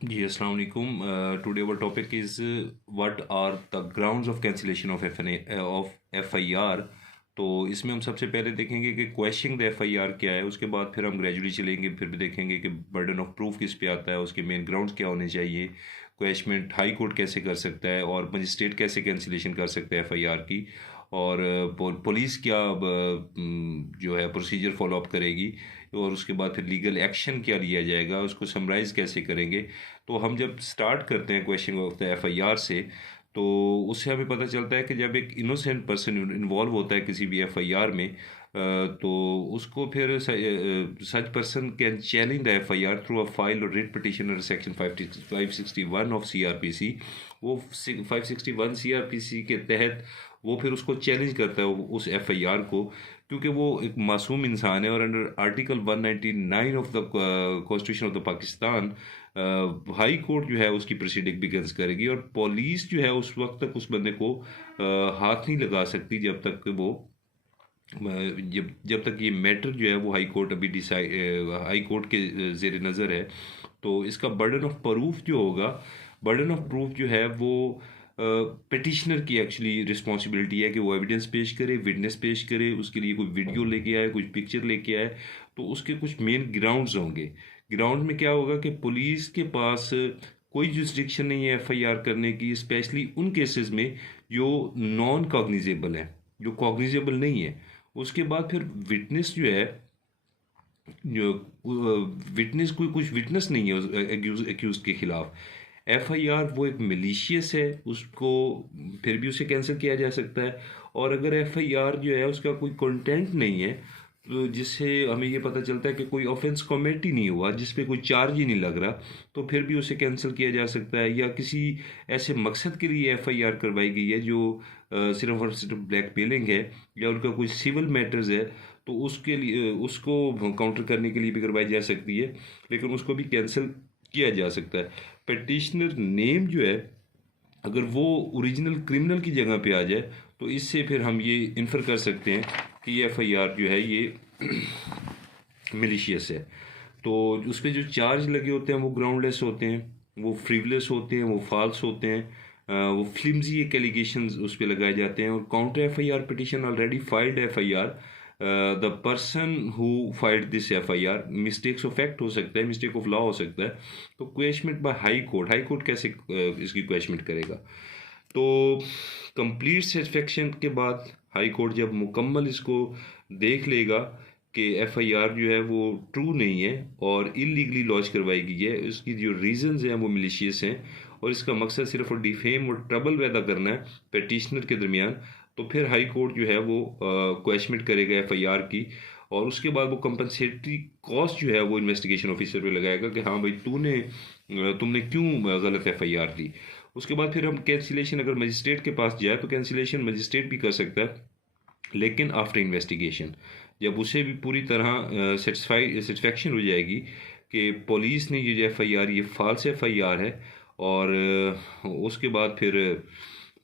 जी अस्सलाम वालेकुम। Today our topic is what are the grounds of cancellation of FIR. तो इसमें हम सबसे पहले देखेंगे कि क्वेश्चन द एफआईआर क्या है, उसके बाद फिर हम ग्रेजुअली चलेंगे, फिर भी देखेंगे कि बर्डन ऑफ प्रूफ किस पे आता है, उसके मेन ग्राउंड्स क्या होने चाहिए, क्वेश्चन हाई कोर्ट कैसे कर सकता है और मजिस्ट्रेट कैसे कैंसिलेशन कर सकता है एफआईआर की, और पुलिस क्या जो है प्रोसीजर फॉलोअप करेगी, और उसके बाद फिर लीगल एक्शन क्या लिया जाएगा, उसको समराइज़ कैसे करेंगे। तो हम जब स्टार्ट करते हैं क्वेश्चन ऑफ द एफआईआर से, तो उससे हमें पता चलता है कि जब एक इनोसेंट पर्सन इन्वॉल्व होता है किसी भी एफआईआर में, तो उसको फिर such person can challenge the FIR through a file और writ petition under section 561 of CrPC. वो 561 सीआरपीसी के तहत वो फिर उसको चैलेंज करता है उस एफआईआर को, क्योंकि वो एक मासूम इंसान है, और under article 199 of the constitution of the Pakistan high court जो है उसकी प्रोसीडिंग बिगन्स करेगी, और पुलिस जो है उस वक्त तक उस बंदे को हाथ नहीं लगा सकती जब तक वो जब तक ये मैटर जो है वो हाई कोर्ट अभी डिसाइड हाई कोर्ट के जेर नज़र है। तो इसका बर्डन ऑफ प्रूफ जो होगा, बर्डन ऑफ प्रूफ जो है वो पिटिशनर की एक्चुअली रिस्पॉन्सिबिलिटी है कि वो एविडेंस पेश करे, विटनेस पेश करे, उसके लिए कोई वीडियो लेके आए, कुछ पिक्चर लेके आए। तो उसके कुछ मेन ग्राउंड्स होंगे। ग्राउंड में क्या होगा कि पुलिस के पास कोई जुरिस्डिक्शन नहीं है एफआईआर करने की, स्पेशली उन केसेस में जो नॉन कॉग्निजेबल है, जो कॉग्निजेबल नहीं है। उसके बाद फिर विटनेस जो है, जो विटनेस कोई कुछ विटनेस नहीं है एक्यूज के खिलाफ। एफआईआर वो एक मिलीशियस है, उसको फिर भी उसे कैंसिल किया जा सकता है। और अगर एफआईआर जो है उसका कोई कंटेंट नहीं है, तो जिससे हमें ये पता चलता है कि कोई ऑफेंस कमिट ही नहीं हुआ, जिस पे कोई चार्ज ही नहीं लग रहा, तो फिर भी उसे कैंसिल किया जा सकता है। या किसी ऐसे मकसद के लिए एफआईआर करवाई गई है जो सिर्फ और सिर्फ ब्लैकमेलिंग है, या उनका कोई सिविल मैटर्स है, तो उसके लिए उसको काउंटर करने के लिए भी करवाई जा सकती है, लेकिन उसको भी कैंसिल किया जा सकता है। पटिशनर नेम जो है, अगर वो ओरिजिनल क्रिमिनल की जगह पे आ जाए, तो इससे फिर हम ये इन्फर कर सकते हैं कि ये एफआईआर जो है ये मिलिशियस है। तो उस पर जो चार्ज लगे होते हैं वो ग्राउंडलेस होते हैं, वो फ्रीवलेस होते हैं, वो फॉल्स होते हैं, वो फ्लिम्जी एक एलिगेशन उस पर लगाए जाते हैं। और counter FIR petition already filed FIR, the person who filed this FIR, mistakes of fact हो सकता है, मिस्टेक ऑफ लॉ हो सकता है। तो quashment by high court, high court कैसे इसकी क्वेश्चमेंट करेगा? तो कंप्लीट सेटिस्फेक्शन के बाद हाई कोर्ट जब मुकम्मल इसको देख लेगा कि एफआईआर जो है वो ट्रू नहीं है और इलीगली लॉन्च करवाई गई है, उसकी जो रीजंस हैं वो मिलिशियस हैं, और इसका मकसद सिर्फ और डिफेम और ट्रबल पैदा करना है पेटिशनर के दरमियान, तो फिर हाई कोर्ट जो है वो क्वेश्चमेंट करेगा एफआईआर की। और उसके बाद वो कंपनसेटरी कॉस्ट जो है वो इन्वेस्टिगेशन ऑफिसर पे लगाएगा कि हाँ भाई तुमने क्यों गलत एफआईआर दी। उसके बाद फिर हम कैंसिलेशन, अगर मजिस्ट्रेट के पास जाए तो कैंसिलेशन मजिस्ट्रेट भी कर सकता है, लेकिन आफ्टर इन्वेस्टिगेशन, जब उसे भी पूरी तरह सेटिस्फैक्शन हो जाएगी कि पुलिस ने ये जो एफआईआर ये फॉल्स एफआईआर है, और उसके बाद फिर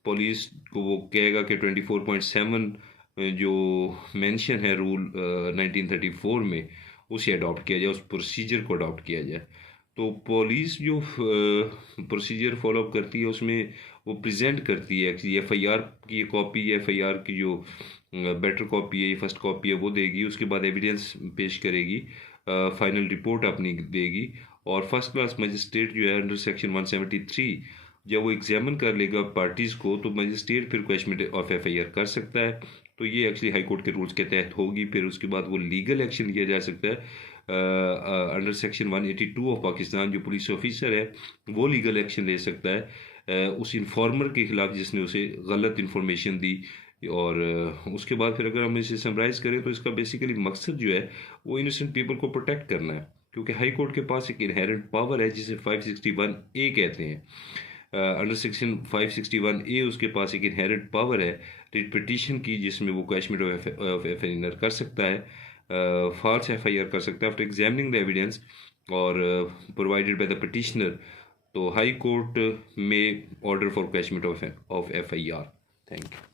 पुलिस को वो कहेगा कि 24.7 जो मेंशन है रूल 1934 में, उसे अडॉप्ट किया जाए, उस प्रोसीजर को अडॉप्ट किया जाए। तो पुलिस जो प्रोसीजर फॉलोअप करती है उसमें वो प्रेजेंट करती है कि एफआईआर की ये कॉपी, एफआईआर की जो बेटर कॉपी है, ये फर्स्ट कॉपी है, वो देगी। उसके बाद एविडेंस पेश करेगी, फाइनल रिपोर्ट अपनी देगी, और फर्स्ट क्लास मजिस्ट्रेट जो है अंडर सेक्शन 173 जब वो एग्जामिन कर लेगा पार्टीज़ को, तो मजिस्ट्रेट फिर क्वेश्चन ऑफ एफआईआर कर सकता है। तो ये एक्चुअली हाई कोर्ट के रूल्स के तहत होगी। फिर उसके बाद वो लीगल एक्शन लिया जा सकता है अंडर सेक्शन 182 ऑफ पाकिस्तान। जो पुलिस ऑफिसर है वो लीगल एक्शन ले सकता है उस इन्फॉर्मर के खिलाफ जिसने उसे गलत इन्फॉर्मेशन दी। और उसके बाद फिर अगर हम इसे समराइज करें तो इसका बेसिकली मकसद जो है वो इनोसेंट पीपल को प्रोटेक्ट करना है, क्योंकि हाई कोर्ट के पास एक इनहेरेंट पावर है जिसे 561A कहते हैं। अंडर सेक्शन 561A उसके पास एक इनहेरेंट पावर है रिट पिटीशन की, जिसमें वो क्वेश्चन ऑफ एफआईआर कर सकता है, फॉल्स एफआईआर कर सकता है आफ्टर एग्जामिनिंग द एविडेंस और प्रोवाइडेड बाय द पिटिशनर। तो हाई कोर्ट में order for question of FIR. Thank you.